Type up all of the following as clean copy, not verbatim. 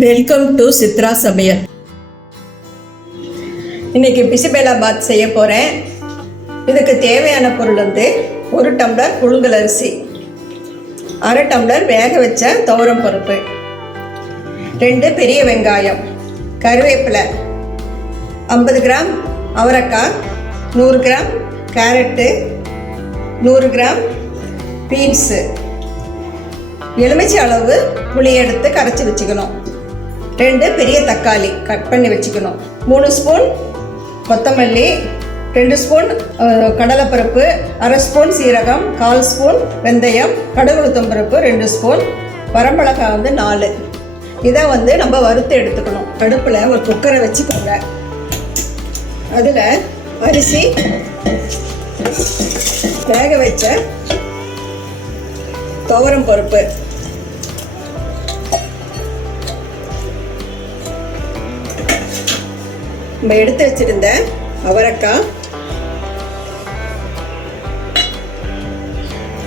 Welcome to Chitra சமையல். இன்னைக்கு PC பெலே பாத் செய்ய போகிறேன். இதுக்கு தேவையான பொருள் வந்து 1 டம்ளர் புழுங்கல் அரிசி, 1/2 டம்ளர் வேக வச்ச துவரம் பருப்பு, 2 பெரிய வெங்காயம், கருவேப்பிலை, 50 கிராம் அவரைக்காய், 100 கிராம் கேரட்டு, 100 கிராம் பீன்ஸு, எலுமிச்சை அளவு புளி எடுத்து கரைச்சி வச்சுக்கணும். 2 பெரிய தக்காளி கட் பண்ணி வச்சுக்கணும். 3 ஸ்பூன் கொத்தமல்லி, 2 ஸ்பூன் கடலைப்பருப்பு, 1/2 ஸ்பூன் சீரகம், 1/4 ஸ்பூன் வெந்தயம், கடுகு உளுத்தம் பருப்பு 2 ஸ்பூன், வரமிளகாய் வந்து 4. இதை வந்து நம்ம வறுத்து எடுத்துக்கணும். அடுப்பில் ஒரு குக்கரை வச்சுக்கோங்க. அதில் அரிசி, வேக வச்ச துவரம் பருப்பு, நம்ம எடுத்து வச்சிருந்த அவரைக்காய்,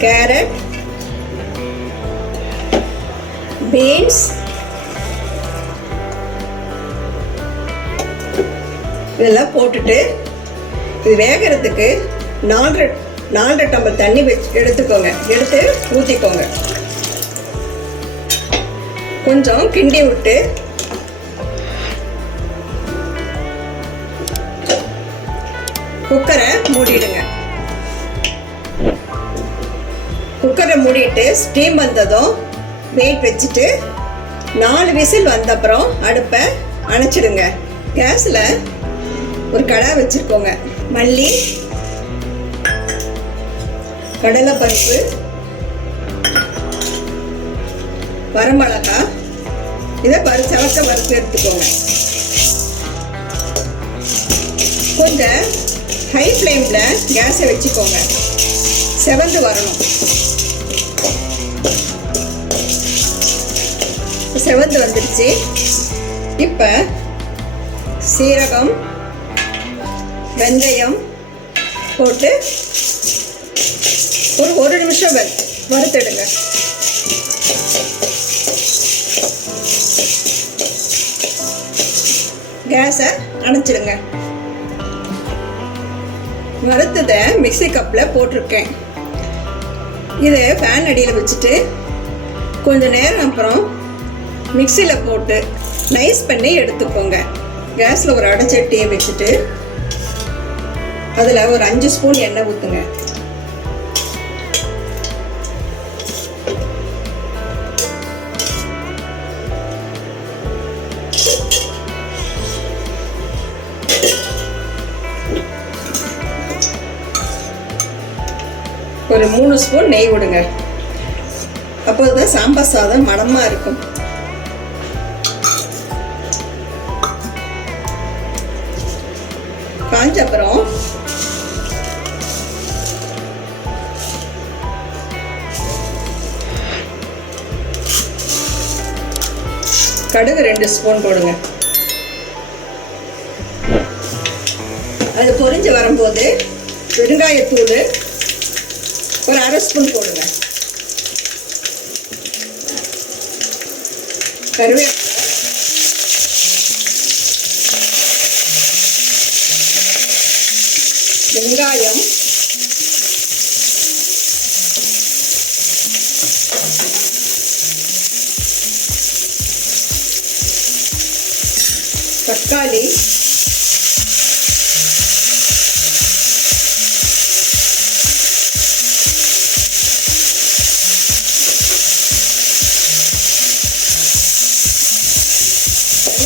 கேரட், பீன்ஸ், இதெல்லாம் போட்டுட்டு இது வேகிறதுக்கு 4 டம்ளர் தண்ணி எடுத்துக்கோங்க. எடுத்து ஊற்றிக்கோங்க. கொஞ்சம் கிண்டி விட்டு குக்கரை மூடிடுங்க. குக்கரை மூடிட்டு ஸ்டீம் வந்ததும் வெயிட் வச்சுட்டு 4 விசில் வந்தப்புறம் அடுப்பை அணைச்சிடுங்க. கேஸில் ஒரு கடாய் வச்சுருக்கோங்க. மல்லி, கடலைப்பருப்பு, வரமிளகாய், இதை செவக்க வறுத்து எடுத்துக்கோங்க. கொஞ்சம் ஹை ஃப்ளேமில் கேஸை வச்சுக்கோங்க. செவந்து வரணும். செவந்து வந்துடுச்சு. இப்போ சீரகம், வெந்தயம் போட்டு ஒரு நிமிஷம் வறுத்துடுங்க. கேஸை அணைச்சிடுங்க. வறுத்ததை மிக்ஸி கப்பில் போட்டிருக்கேன். இதை ஃபேன் அடியில் வச்சுட்டு கொஞ்சம் நேரம் அப்புறம் மிக்சியில் போட்டு நைஸ் பண்ணி எடுத்துக்கோங்க. கேஸில் ஒரு அடைச்சட்டியை வச்சுட்டு அதில் ஒரு 5 ஸ்பூன் எண்ணெய் ஊற்றுங்க. ஒரு 3 ஸ்பூன் நெய் விடுங்க. அப்போதான் சாம்பார் சாதம் மணமாக இருக்கும். காஞ்ச அப்புறம் கடுகு 2 ஸ்பூன் போடுங்க. அது பொரிஞ்சு வரும்போது பெருங்காயத்தூள் ஒரு 1/2 ஸ்பூன் போடுங்க. கருவேப்பிலை, வெங்காயம், தக்காளி,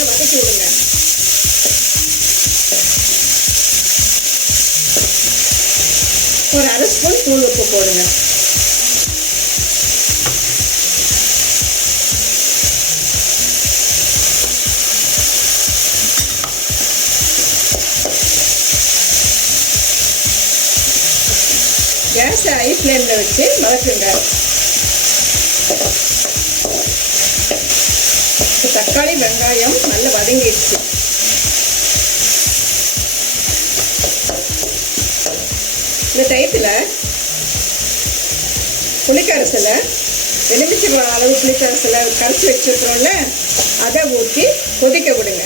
வதக்கி விடுங்க. ஒரு 1/2 ஸ்பூன் தூள் உப்பு போடுங்க. கேஸை ஹை ஃப்ளேமில் வச்சு வதக்குங்க. தக்காளி, வெங்காயம் நல்லா வதங்கிடுச்சு. இந்த டயத்தில் புளிக்கரைசலை, எலுமிச்சை அளவு புளிக்கரைசலை கரைச்சி வச்சுருக்கிறோம்ல, அதை ஊற்றி கொதிக்க விடுங்க.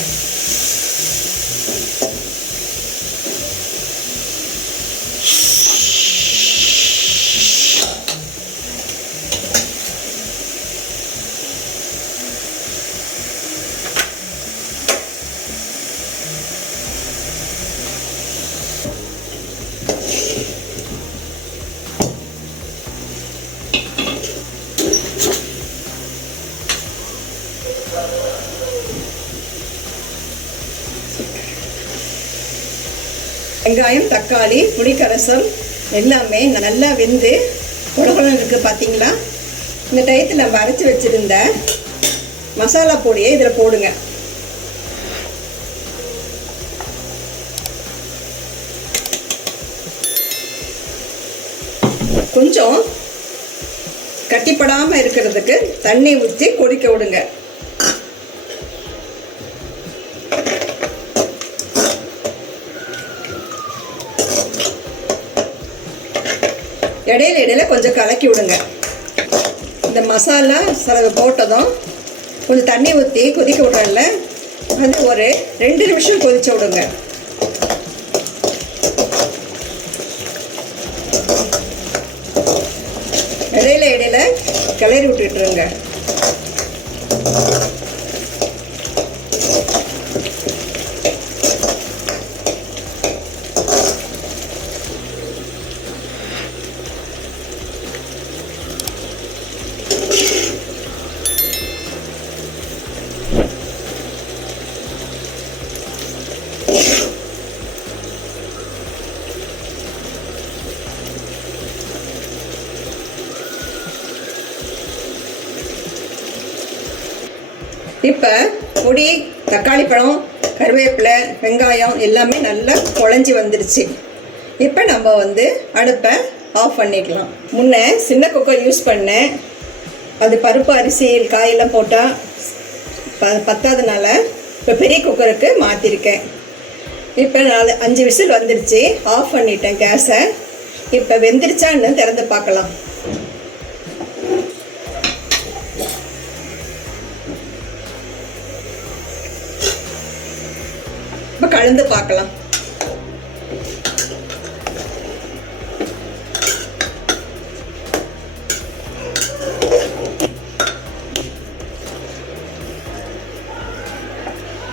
வெங்காயம், தக்காளி, புளிக்கரசல் எல்லாமே நல்லா வெந்து குழகுழன்னு இருக்குது பார்த்தீங்களா? இந்த டயத்தில் நம்ம அரைச்சி வச்சுருந்த மசாலா பொடியை இதில் போடுங்க. கொஞ்சம் கட்டிப்படாமல் இருக்கிறதுக்கு தண்ணி ஊற்றி கொதிக்க விடுங்க. இடையில இடையில கொஞ்சம் கலக்கி விடுங்க. இந்த மசாலா போட்டதும் கொஞ்சம் தண்ணி ஊற்றி கொதிக்க விட்றல, அது ஒரு 2 நிமிஷம் கொதிச்சு விடுங்க. இடையில இடையில கிளறி விட்டுட்டுருங்க. இப்போ பொடி, தக்காளி பழம், கருவேப்பிலை, வெங்காயம் எல்லாமே நல்லா குழஞ்சி வந்துருச்சு. இப்போ நம்ம அடுப்பை ஆஃப் பண்ணிக்கலாம். முன்னே சின்ன குக்கர் யூஸ் பண்ணேன். அது பருப்பு, அரிசி, காயெல்லாம் போட்டால் பத்தாதனால இப்போ பெரிய குக்கருக்கு மாற்றிருக்கேன். இப்போ 4-5 விசில் வந்துருச்சு. ஆஃப் பண்ணிட்டேன் கேஸை. இப்போ வெந்துருச்சான்னு திறந்து பார்க்கலாம். இப்போ கலந்து பார்க்கலாம்.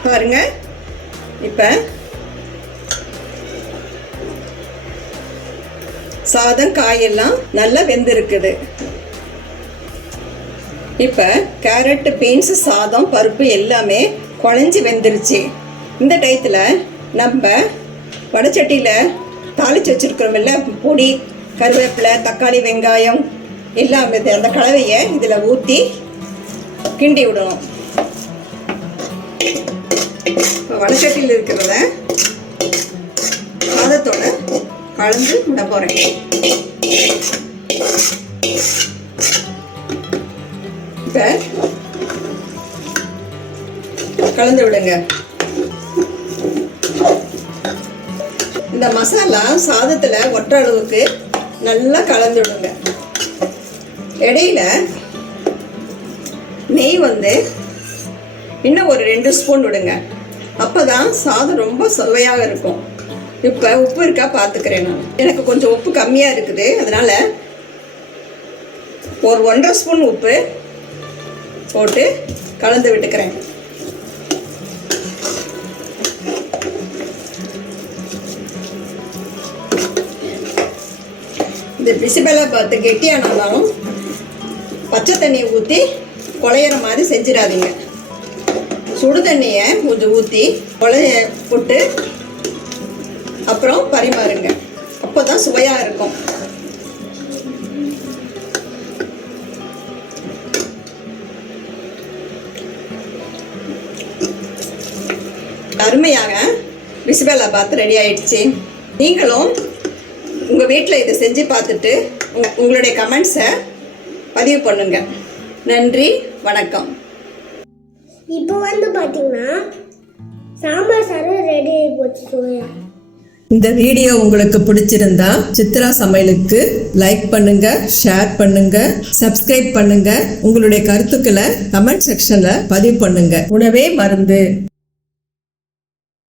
பாருங்க, இப்போ சாதம், காயெல்லாம் நல்லா வெந்திருக்குது. இப்போ கேரட், பீன்ஸ், சாதம், பருப்பு எல்லாமே குழஞ்சி வெந்துருச்சு. இந்த டயத்தில் நம்ம வடைச்சட்டியில் தாளித்து வச்சுருக்கிறோமில்ல, பொடி, கருவேப்பிலை, தக்காளி, வெங்காயம் எல்லாம் அந்த கலவையை இதில் ஊற்றி கிண்டி விடணும். இப்போ வடைச்சட்டியில் இருக்கிறத சாதத்தோட கலந்து விட போகிறேன். இப்போ கலந்து விடுங்க. இந்த மசாலா சாதத்தில் ஒட்டுற அளவுக்கு நல்லா கலந்து விடுங்க. இடையில நெய் இன்னும் ஒரு 2 ஸ்பூன் விடுங்க. அப்போ தான் சாதம் ரொம்ப சுவையாக இருக்கும். இப்போ உப்பு இருக்கா பார்த்துக்கிறேன். நான் எனக்கு கொஞ்சம் உப்பு கம்மியாக இருக்குது, அதனால் ஒரு 1.5 ஸ்பூன் உப்பு போட்டு கலந்து விட்டுக்கிறேன். இந்த பிசி பெலே பாத் கெட்டியானாலும் பச்சை தண்ணியை ஊற்றி குழையிற மாதிரி செஞ்சிடாதீங்க. சுடு தண்ணியை கொஞ்சம் ஊற்றி குழைய போட்டு அப்புறம் பரிமாறுங்க. அப்போ தான் சுவையாக இருக்கும். அருமையாக பிசி பெலே பாத் ரெடி ஆயிடுச்சு. நீங்களும் உங்கள் வீட்டில் இதை செஞ்சு பார்த்துட்டு உங்களுடைய கமெண்ட்ஸை பதிவு பண்ணுங்க. நன்றி, வணக்கம். இப்போ பார்த்தீங்கன்னா சாம்பார் சாதம் ரெடி ஆகி போச்சு. இந்த வீடியோ உங்களுக்கு பிடிச்சிருந்தா சித்ரா சமையலுக்கு லைக் பண்ணுங்க, ஷேர் பண்ணுங்க, சப்ஸ்கிரைப் பண்ணுங்க. உங்களுடைய கருத்துக்களை கமெண்ட் செக்ஷன்ல பதிவு பண்ணுங்க. உணவே மருந்து.